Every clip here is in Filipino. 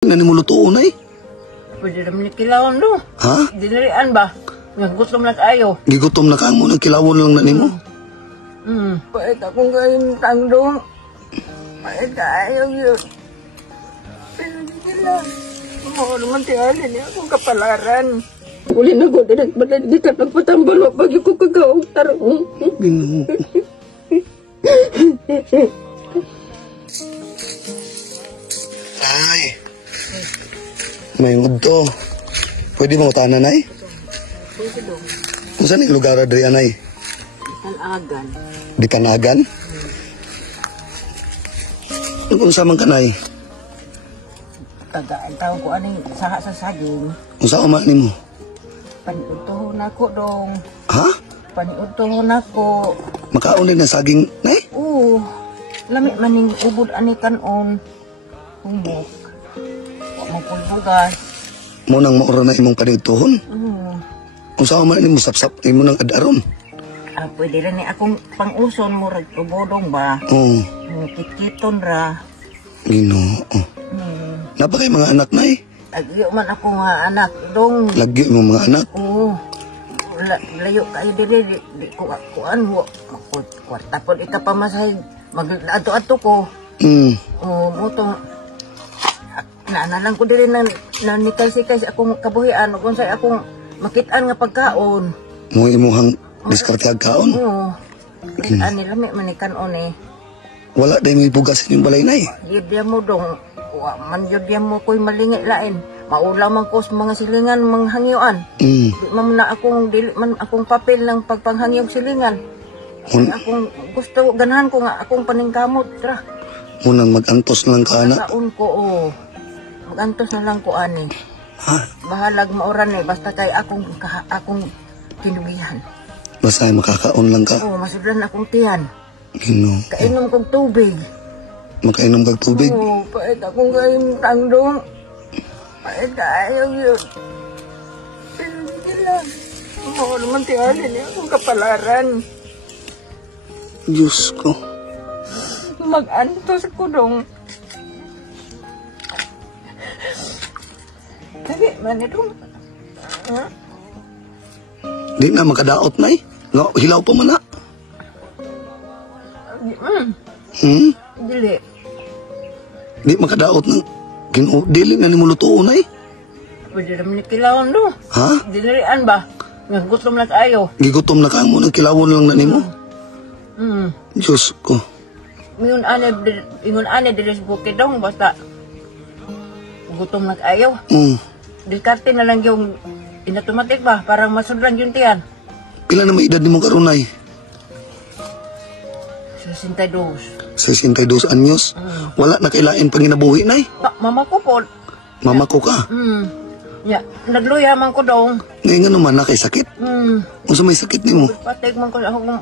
Nanimulutuon ay. Pwede naman ni kilawon do. Ha? Dinarian ba? Gutom na kaayo. Gigutom na ka mo, nagkilawon lang na nimo. Pwede akong gawin tangdong. Pwede kaayo yun. Pero hindi lang. Oo naman tingali niya akong kapalaran. Uli na ko, di ka pagpatambal, wapag yung kukagaong tarong. Ginoo. Ay. May ngudto. Pwede mo tanan ay? Pwede dong. Kung saan yung lugar adri anay? Tanagan. Di Tanagan? Kung saan man kanay? Tagaan tao ko anong saha sa saging. Kung saan man nimo? Paniutuhon ako dong. Ha? Paniutuhon ako. Makaon din ng saging nay? Oo. Lamig maning ubod ani kanon. Humok. Wa mo pulbugas. Mo nang maura na imong panituhon? Oo. Kung saan man nimo sapsap imo nang adaron? Pwede rin akong pang-uson mo rin tubodong ba? Oo. Kitkiton ra. Ginoo. Napakay mga anak nay? Agyo man ako nga anak dong. Lagi mo mga anak? Oo. Layo kayo dili. Di ko kuan mo. Kwarta po ikapamasahe. Mag-ato-ato ko. Oo, mutong. Naanalang ko dili na nikay-sikay sa akong kabuhian. Kung sa'y akong makitaan nga pagkaon. Mo imuhang diskarteag kaon? Oo. Kitaan nila may manikanon eh. Wala day may bugas yung balay nay? Yudya mo dong. Man yudya mo ko'y malingi lain. Maula man ko sa mga silingan, mga hangyuan. Di man na akong, dili man akong papel ng pagpanghangyog silingan. Akong gusto, ganahan ko nga akong paningkamot. Tra. Munang mag-antos lang ka na? Kaon ko, oo. Mag-antos na lang ko, ani. Ha? Bahalag mauran eh, basta kay akong kinugihan. Basta ay makakaon lang ka? Oo, masudlan akong tiyan. Ginoo. Kainom kong tubig. Makainom kag tubig? Oo, pahit akong gayong tangdong. Pahit ayaw yun. Pero hindi lang. Oo naman tingali niya akong kapalaran. Diyos ko. Mag-antos ko dong. Dali, manitong. Ha? Di na makadaot nay? No, hilaw pa man na? Dili. Di makadaot ng Ginoo. Dili na nimulutuon nay? Pwede naman ni kilawon do. Ha? Dinarian ba? Gutom na kaayo. Gigutom na ka mo, nagkilawon lang na nimo? Diyos ko. Ingon ane dili sa bukid dong, basta gutom na kaayo. Diskarte na lang yung inautomatic ba? Parang masudlan yung tiyan. Pila na may edad nimo karon nay? 62. 62 anyos? Wala na kailain panginabuhi nay? Mama ko po. Mama ko ka? Ya, nagluya man ko dong. Ngayon nga naman na kay sakit? Kung sa may sakit nimo? Patig man ko akong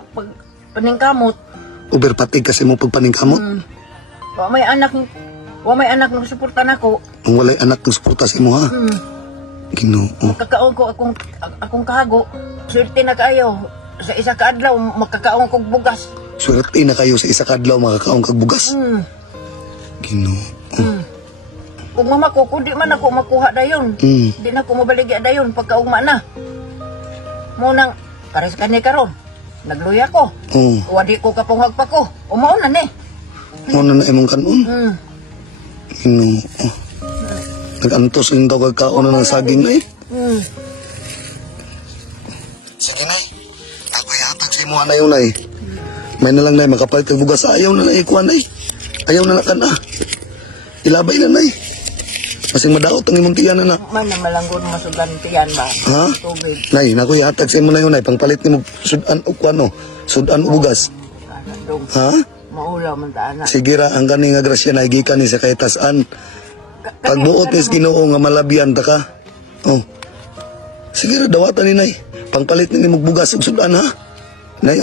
paningkamot. Uberpatig kasi mo pagpaningkamot? Wa may anak ng suportan ako. Ang walay anak ng suporta sa imo ha? Ginoo. Makakaon ko akong kahago. Swerte na kayo. Sa isa ka adlaw, makakaon kong bugas. Swerte na kayo sa isa kadlaw makakaon kag bugas. Ginoo. Kung mama ko, kung di man ako makuha dayon. Di na ako mabaligya dayon pagkaugma na. Munang, kares kanya karon. Nagluya ko. Wadi ko kapunghag pa ko. Umauna ni. Muna na imong kanon? Ginoo. Nag-antos yung daw kagkaon na ng saging na eh. Sige na ako yatag sa imo na yun na May na lang na makapalit kag bugas. Ayaw na na ikuha na Ayaw na ka na. Ilabay na na Masing madaot ang imong tiyan na. Man na malanggon masudlan tiyan ba? Ha? Tubig. Nay, naku yatag sa imo na yun pangpalit ni mo sudan o kuano. Sudan o bugas. Ha? Maulaw man ta ana. Sige ra, ang ganing nga grasya na gikan ni sa kahitasan. Pagduot ni Ginoo nga malabyan ta ka. Sige ra, dawatan ni nay. Pangpalit ni mo bugas ug sudan ha. Nay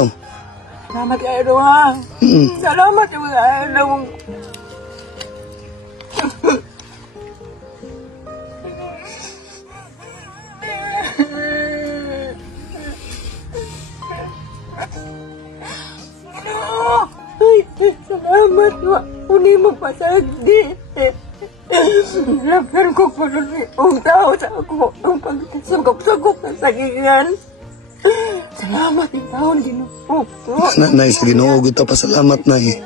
Salamat kayo do ha. Salamat kayo do. Salamat wa uni mo pasagdi. Pero kung palulit ang tao sa ako, ang pagkasagop-sagop ng sagingan. Salamat yung taon, Ginoo. Nay, sa Ginoo, kita pasalamat, Nay.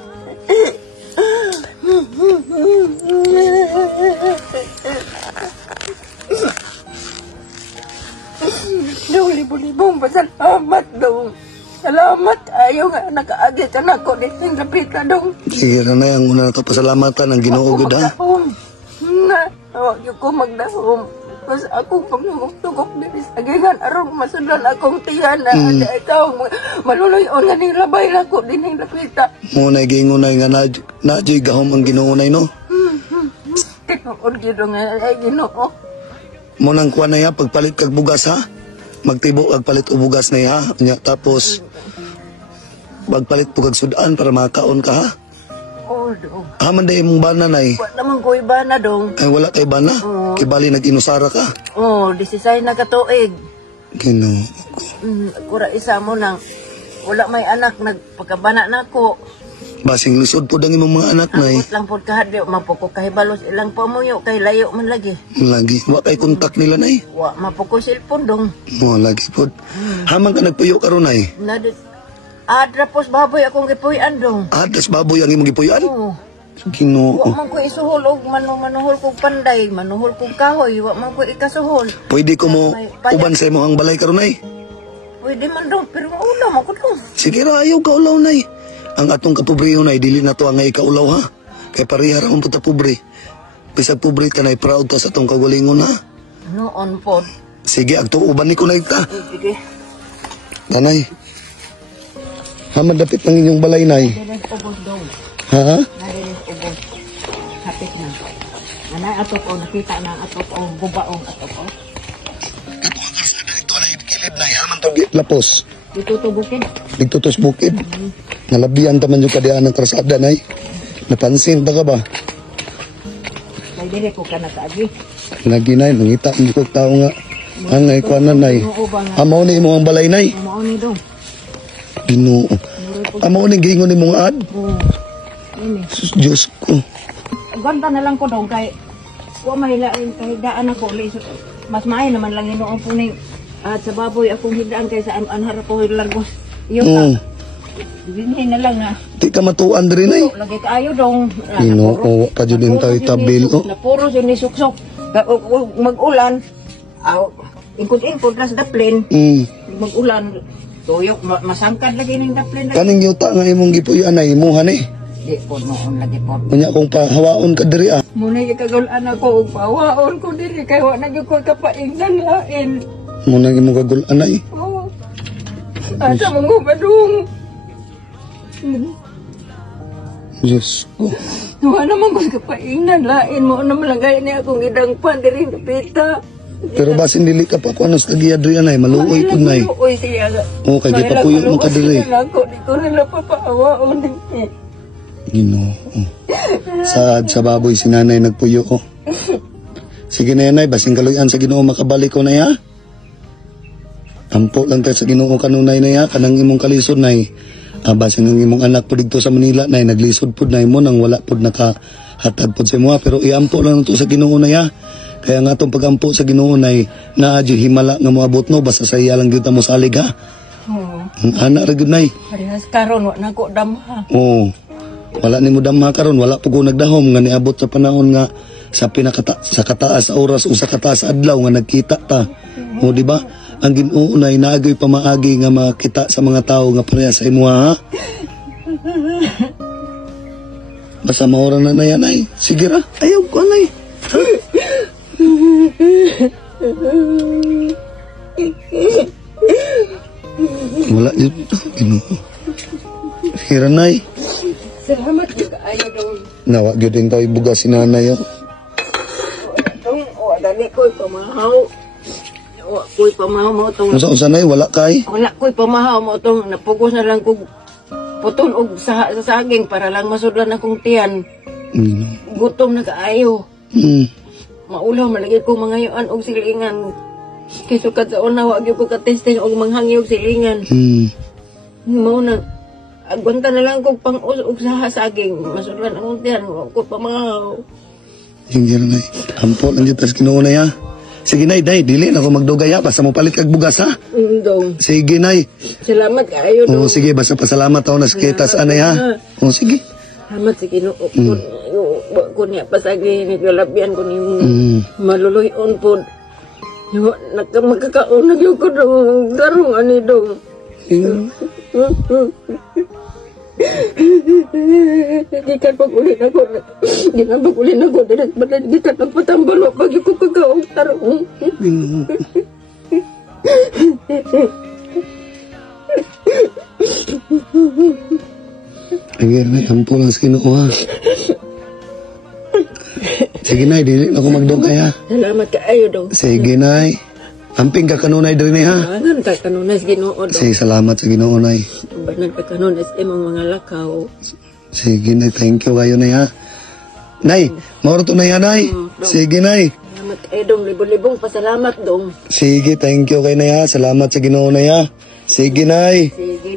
Dong, libo-libong pasalamat, Dong. Salamat, ayaw nga nakaagit ang ako dito yung lapita, Dong. Sige na, Nay, ang una na ito pasalamatan ang Ginoo, gud ha. Huwag ko magdahom. Mas akong pagtugok din sa gingan, aron masudan akong tiyan na ikaw, maluloy-on nga ning labay na ko din yung lapita. Muna, gingunay nga nadyo'y gahom ang Ginoo, Nay, no? Tinood gino nga ay Ginoo. Munang kuha na ya, pagpalit kag bugas, ha? Magtibo kag palit o bugas na ya, tapos pagpalit po kag sudan para makaon ka, ha? Oo, Dong. Haman day mong bana, Nay. Wala naman ko iba na, Dong. Ay, wala kay bana. Oo. Kibali nag-inusara ka. Oo, 16 na katuig. Ginoo. Kura isa mo nang wala may anak, nagpagkabana na ko. Basing lisod po dang imong mga anak, Nay. Ambot lang po kahadyo, mapuko kahibalos ilang pamuyo, kay layo man lagi. Lagi. Wa kay kontak nila, Nay. Wa, mapuko cellphone, Dong. Mo lagi po. Haman ka nagpuyo karon, Nay. Drapos baboy akong gipuyan, Dong. Adas baboy ang imong gipuyan. Oo. Ginoo. Wa man ko isuhol og manuhol kog panday, manuhol kog kahoy, wa man ko ikasuhol. Pwede ko mo uban sa imong ang balay karon, Nay. Pwede man, Dong, pero maulaw man ko, Dong. Sige ra, ayaw ka ulaw, Nay. Ang atong kapobriyo, Nay, dili na to ang ngay kaulaw, ha? Kay pareha ra man puta pobre. Bisag pobre ka, Nay, proud ta sa atong kagalingon, ha? Noon po. Sige, agto uban ni ko, Nay, ta. Sige. Nanay. Haman dapit lang inyong balay, Nay. Nadilis ubos, Dong. Ha? Nadilis ubos. Hapit na. Anay atop o, nakita na atop o, gubaong atop o. Ito ang karsada ito, Nay, kilid, Nay. Haman to lapos. Itutubukin. Ditutos bukid. Nalabihan taman yung kadiaan ng karsada, Nay. Napansin ta ka ba? Kay dili ko ka nakaagi. Lagi, Nay, nangita mo ko tao nga. Ang ngay kuanan, Nay. Amaw ni mo ang balay, Nay. Mao ni, Dong. Ginoo. Amaw ni gingon ni mong ad. Oo. Ini. Sus, Diyos ko. Ganda na lang ko, Dong, kay wa mahilain kay daan ako. Mas maayo naman lang inoon po ni at sa baboy akong hidaan kay sa anhar ko largos. Yung dinhin na lang na. Di ka matuan diri, Nay. Lagi kaayo, Dong. Ginoo, pa jud din tayo tabil. Napuro siya ni suksok. Mag-ulan. Ingkod-ingkod nas daplin. Mag-ulan. Tuyok, masangkad lagi ng daplin. Kaning yuta nga imong gipuyan, Nay, imuhan eh. Di po, noon lagi po. Unya kong pahawaon ka diri, ah. Muna yung kagalaan ako, pawaon ko diri, kaya wala na ko kapaingnan lain. Muna imong kagulan, Nay. Oo. Asa mong badong. Diyos ko. Wala naman ko kapaingnan lain mo na malagay niya akong idang pan diri napita. Pero basin dili ka pa kuanos tagiya diri, Nay. Maluoy pud, Nay. Maluoy siya. O, kay di pa puyo mo ka diri. Di ko nila papaawaon. Ginoo. Sa baboy si nanay nagpuyo ko. Sige na yan, Nay, basing kaluyan sa Ginoo makabalik ko, Nay, ha? Ampo lang tayo sa Ginoo kanunay, Nay, ha? Kanang imong kalisod, Nay. Basing ang imong anak po dito sa Manila, Nay, naglisod po, Nay, mo nang wala po nakahatag po sa imo, ha? Pero iampo lang ito sa Ginoo, Nay, ha? Kaya nga itong pagampo sa Ginoo, Nay, naadyo himala nga moabot no, basta sa iya lang gyud mo salig, ha? Oo. Ang anak ra gyud, Nay. Parehas karon wa na ko damha. Oo. Wala ni mo damha karon, wala po ko nagdahom nga niabot sa panahon nga sa kataas sa oras o sa kataas sa adlaw nga nagkita ta. O di ba? Ang Ginoo nay naagay pamaagi nga makita sa mga tao nga pareha sa imo, ha? Basta maura na yan, Nay. Sige ra. Ayaw ko, Nay. Wala yun. Ginoo. Hira, Nay. Salamat ka kaayo daw. Nawa gyud din tayo ibuga si nanay. Tong o dali ko'y pamahaw. O ko'y pamahaw mo tong. Unsa Nay wala kay? Wala ko'y pamahaw mo tong napugos na lang kog putol og sa saging para lang masudlan akong tiyan. Gutom na kaayo. Maulaw malagi ko mangayoan og silingan. Kisukat sa una wa gyud ko ka-testing og manghangyo og silingan. Mao na agwanta na lang kog pang-us og sa saging masudlan akong tiyan wa ko pamahaw. Sige na, nay. Ampo lang dyan, tas Ginoo, nay, ha? Sige, nay, dili na ako magdugay, ha? Basta mo palit kag bugas, ha? Dong. Sige, nay. Salamat kayo, Dong. Oo, sige, basta pasalamat ako na kita sa anay, ha? Oo, sige. Salamat sa Ginoo. Kung niya pasagi, naglalabyan ko ni maluluyon po. Magkakaunag yung ko, Dong. Darong ani, Dong. Gikan pag-uli na ko. Gikan pag-uli na ko. Gikan nagpatambalo. Pag ko kagaong tarong. Sige, nay, ampo lang sa Ginoo, ha? Sige, nay, dili na ako magdugay, ha? Salamat kayo, Dong. Sige, nay. Amping ka kanunay diri, ha? Banan ka kanunas Ginoo, Dong. Sige, salamat sa Ginoo, nay. Banan ka kanunas imong mga lakaw. Sige, nay, thank you kayo, nay, ha? Nay, mauro to, nay, ha, nay? Sige, nay. Salamat kayo, Dong. Libong-libong pasalamat, Dong. Sige, thank you kay nay, ha? Salamat sa Ginoo, nay, ha? Sige, nay. Sige.